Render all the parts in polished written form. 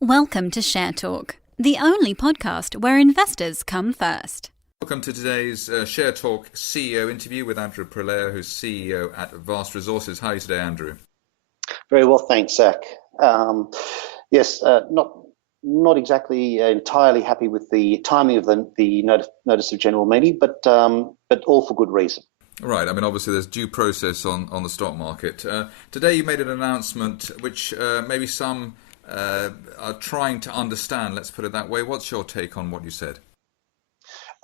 Welcome to Share Talk, the only podcast where investors come first. Welcome to today's Share Talk CEO interview with Andrew Prelea, who's CEO at Vast Resources. How are you today, Andrew? Very well, thanks, Zach. Not exactly entirely happy with the timing of the notice of general meeting, but all for good reason. Right. I mean, obviously, there's due process on the stock market. Today, you made an announcement which maybe some are trying to understand. Let's put it that way. What's your take on what you said?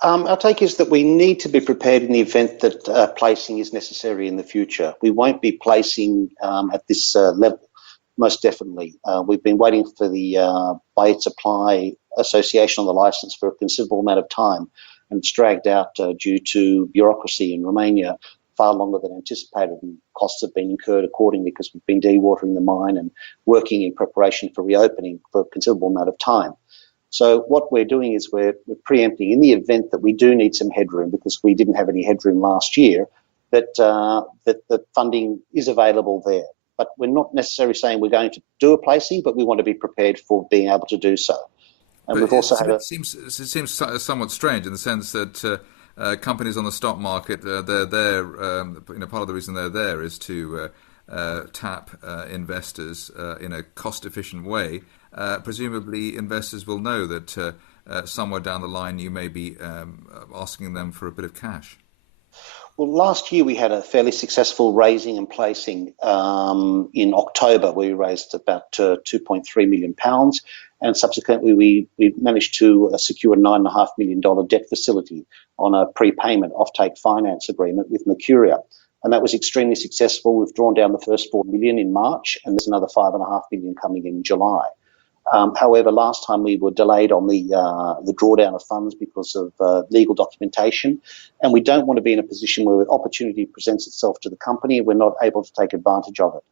Our take is that we need to be prepared in the event that placing is necessary in the future. We won't be placing at this level, most definitely. We've been waiting for the Buy Supply Association on the license for a considerable amount of time, and it's dragged out due to bureaucracy in Romania far longer than anticipated, and costs have been incurred accordingly because we've been dewatering the mine and working in preparation for reopening for a considerable amount of time. So what we're doing is we're preempting in the event that we do need some headroom, because we didn't have any headroom last year, that the funding is available there. But we're not necessarily saying we're going to do a placing, but we want to be prepared for being able to do so. And we've also had it seems somewhat strange in the sense that companies on the stock market, they're there. Part of the reason they're there is to tap investors in a cost-efficient way. Presumably, investors will know that somewhere down the line you may be asking them for a bit of cash. Well, last year we had a fairly successful raising and placing in October. We raised about £2.3 million, and subsequently we managed to secure a $9.5 million debt facility on a prepayment offtake finance agreement with Mercuria. And that was extremely successful. We've drawn down the first $4 million in March, and there's another $5.5 million coming in July. However, last time we were delayed on the drawdown of funds because of legal documentation, and we don't want to be in a position where an opportunity presents itself to the company and we're not able to take advantage of it.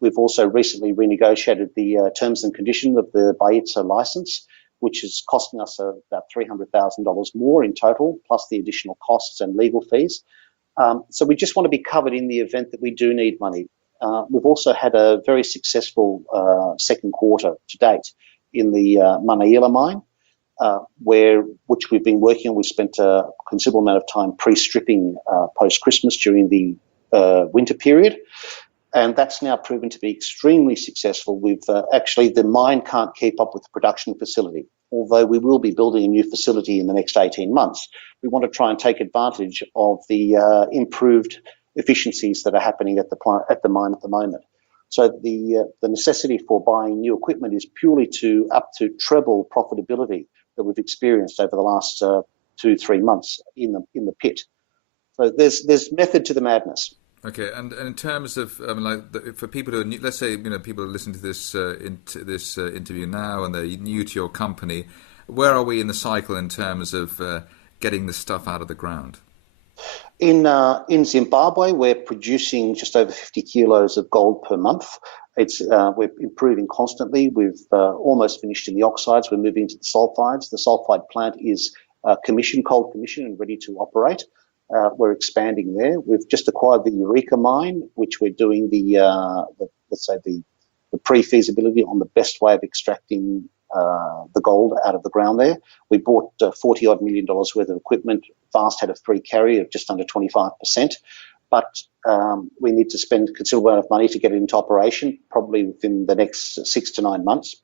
We've also recently renegotiated the terms and conditions of the Baiitsa license, which is costing us about $300,000 more in total, plus the additional costs and legal fees. So we just want to be covered in the event that we do need money. We've also had a very successful second quarter to date in the Manaila mine, which we've been working on. We spent a considerable amount of time pre-stripping post-Christmas during the winter period, and that's now proven to be extremely successful. We've actually, the mine can't keep up with the production facility. Although we will be building a new facility in the next 18 months, we want to try and take advantage of the improved efficiencies that are happening at the mine at the moment. So the necessity for buying new equipment is purely up to treble profitability that we've experienced over the last 2-3 months in the pit. So there's method to the madness. Okay, and in terms of, for people who are new, let's say, people are listening to this interview now and they're new to your company, where are we in the cycle in terms of getting this stuff out of the ground? In Zimbabwe, we're producing just over 50 kilos of gold per month. We're improving constantly. We've almost finished in the oxides. We're moving into the sulfides. The sulfide plant is cold commissioned and ready to operate. We're expanding there. We've just acquired the Eureka mine, which we're doing the pre-feasibility on the best way of extracting the gold out of the ground there. We bought $40-odd million worth of equipment. Vast had a free carry of just under 25%, but we need to spend a considerable amount of money to get it into operation, probably within the next 6 to 9 months.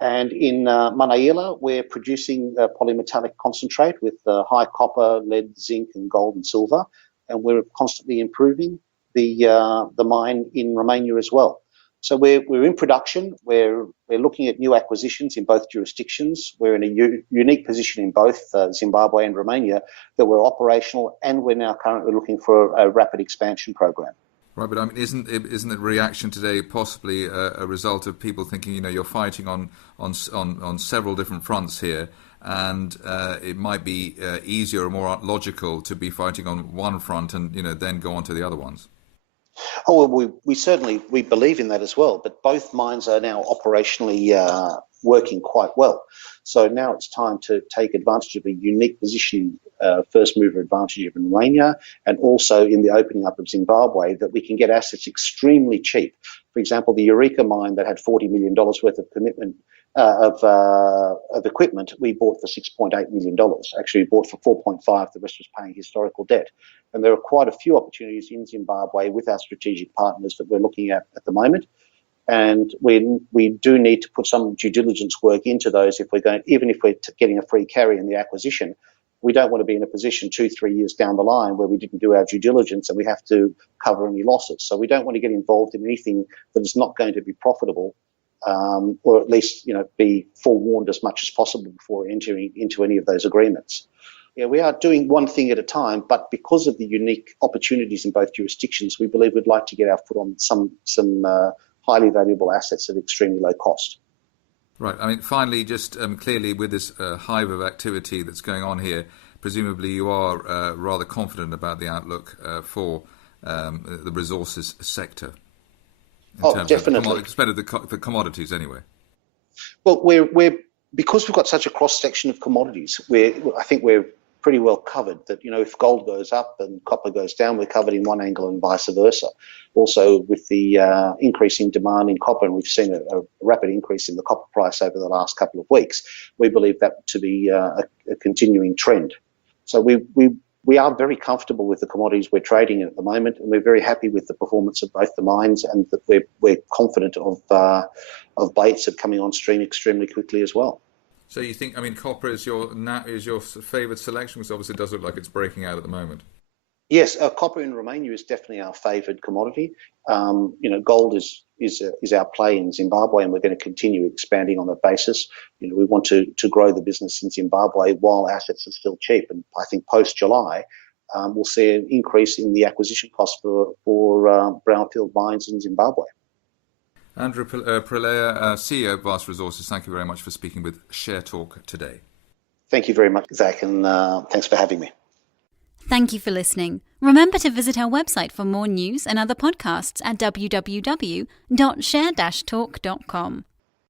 And in Manaila, we're producing polymetallic concentrate with high copper, lead, zinc, and gold and silver, and we're constantly improving the mine in Romania as well. So we're in production. We're looking at new acquisitions in both jurisdictions. We're in a unique position in both Zimbabwe and Romania that we're operational, and we're now currently looking for a rapid expansion program. Right, but I mean, isn't the reaction today possibly a result of people thinking, you're fighting on several different fronts here, and it might be easier or more logical to be fighting on one front and then go on to the other ones? Oh, well, we certainly believe in that as well, but both mines are now operationally working quite well. So now it's time to take advantage of a unique position first mover advantage in Romania, and also in the opening up of Zimbabwe, that we can get assets extremely cheap. For example, the Eureka mine that had $40 million worth of commitment of equipment, we bought for $6.8 million. Actually, we bought for 4.5. The rest was paying historical debt. And there are quite a few opportunities in Zimbabwe with our strategic partners that we're looking at the moment. And we do need to put some due diligence work into those even if we're getting a free carry in the acquisition. We don't want to be in a position 2-3 years down the line where we didn't do our due diligence and we have to cover any losses. So we don't want to get involved in anything that is not going to be profitable, or at least be forewarned as much as possible before entering into any of those agreements. Yeah, we are doing one thing at a time, but because of the unique opportunities in both jurisdictions, we believe we'd like to get our foot on some highly valuable assets at extremely low cost. Right. I mean, finally, just clearly with this hive of activity that's going on here, presumably you are rather confident about the outlook for the resources sector. Definitely. Especially the commodities, anyway. Well, we're because we've got such a cross section of commodities. I think we're pretty well covered. That if gold goes up and copper goes down, we're covered in one angle, and vice versa. Also, with the increase in demand in copper, and we've seen a rapid increase in the copper price over the last couple of weeks, we believe that to be a continuing trend. So we are very comfortable with the commodities we're trading in at the moment, and we're very happy with the performance of both the mines, and that we're confident of Bates coming on stream extremely quickly as well. So you think, copper is your favoured selection, because obviously it does look like it's breaking out at the moment. Yes, copper in Romania is definitely our favoured commodity. Gold is our play in Zimbabwe, and we're going to continue expanding on that basis. We want to grow the business in Zimbabwe while assets are still cheap, and I think post July we'll see an increase in the acquisition cost for brownfield mines in Zimbabwe. Andrew Prelea, CEO of Vast Resources, thank you very much for speaking with Share Talk today. Thank you very much, Zach, and thanks for having me. Thank you for listening. Remember to visit our website for more news and other podcasts at www.share-talk.com.